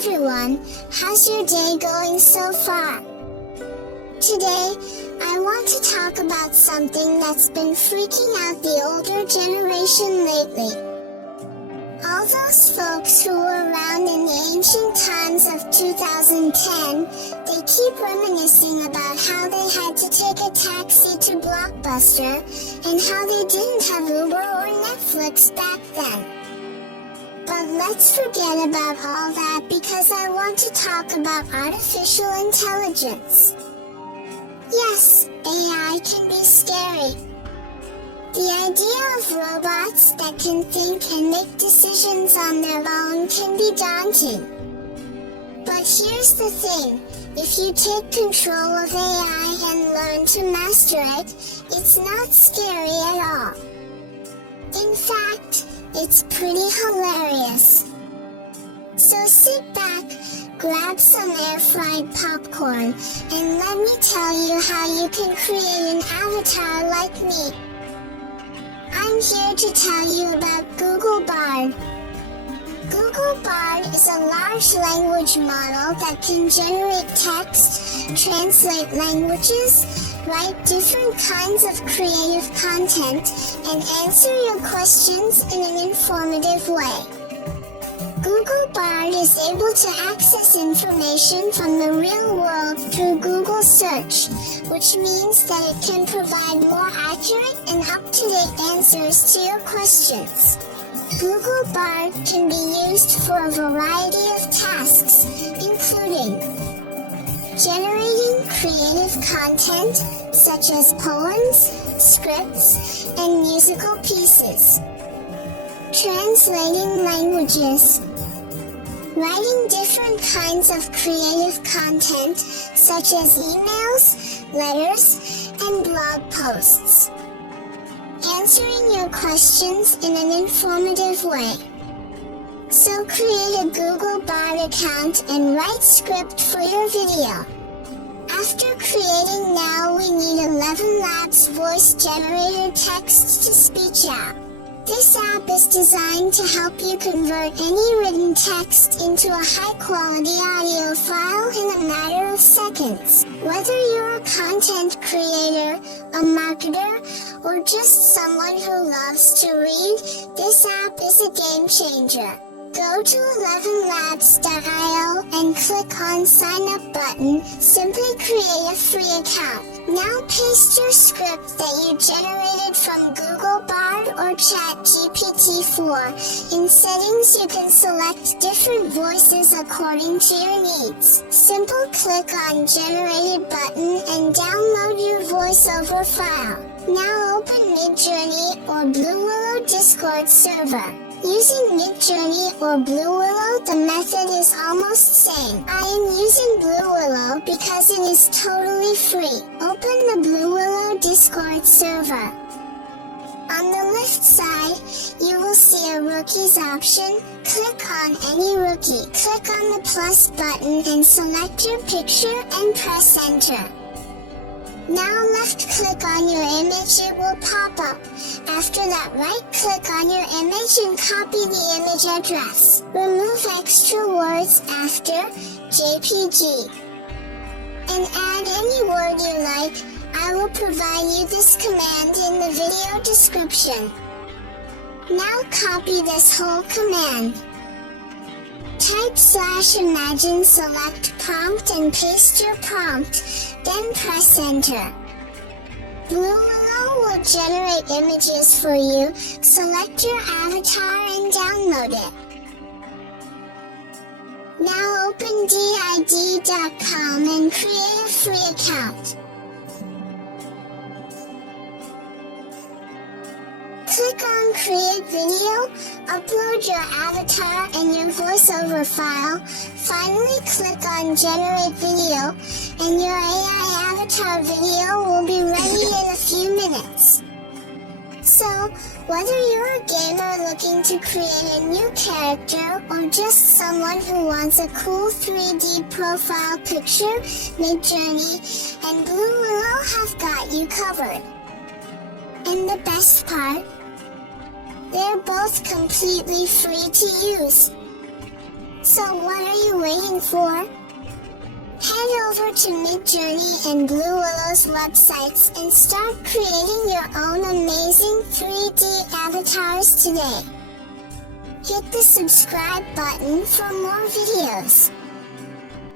everyone, how's your day going so far? Today, I want to talk about something that's been freaking out the older generation lately. All those folks who were around in the ancient times of 2010, they keep reminiscing about how they had to take a taxi to Blockbuster, and how they didn't have Uber or Netflix back then. But let's forget about all that because I want to talk about artificial intelligence. Yes, AI can be scary. The idea of robots that can think and make decisions on their own can be daunting. But here's the thing, if you take control of AI and learn to master it, it's not scary at all. In fact, it's pretty hilarious. So sit back, grab some air-fried popcorn, and let me tell you how you can create an avatar like me. I'm here to tell you about Google Bard. Google Bard is a large language model that can generate text, translate languages, write different kinds of creative content, and answer your questions in an informative way. Google Bard is able to access information from the real world through Google Search, which means that it can provide more accurate and up-to-date answers to your questions. Google Bard can be used for a variety of tasks, including generating creative content such as poems, scripts, and musical pieces, translating languages, writing different kinds of creative content such as emails, letters, and blog posts, answering your questions in an informative way. So create a Google Bard account and write script for your video. After creating now, we need 11 Labs voice generator text-to-speech app. This app is designed to help you convert any written text into a high-quality audio file in a matter of seconds. Whether you're a content creator, a marketer, or just someone who loves to read, this app is a game changer. Go to 11labs.io and click on Sign Up button. Simply create a free account. Now paste your script that you generated from Google Bard or chatgpt 4. In settings, you can select different voices according to your needs. Simple click on Generated button and download your voiceover file. Now open Midjourney or Blue Willow Discord server. Using Midjourney or Blue Willow, the method is almost same. I am using Blue Willow because it is totally free. Open the Blue Willow Discord server. On the left side, you will see a Rookies option. Click on any rookie. Click on the plus button and select your picture and press enter. Now left-click on your image, it will pop up. After that, right-click on your image and copy the image address. Remove extra words after JPG. And add any word you like. I will provide you this command in the video description. Now copy this whole command. Type /imagine, select prompt and paste your prompt, then press enter. Blue Willow will generate images for you. Select your avatar and download it. Now open did.com and create a free account. Click on Create Video, upload your avatar and your voiceover file. Finally, click on Generate Video, and your AI avatar video will be ready in a few minutes. So, whether you're a gamer looking to create a new character or just someone who wants a cool 3D profile picture, Midjourney and Blue Willow have got you covered. And the best part? They're both completely free to use. So what are you waiting for? Head over to Midjourney and Blue Willow's websites and start creating your own amazing 3D avatars today. Hit the subscribe button for more videos.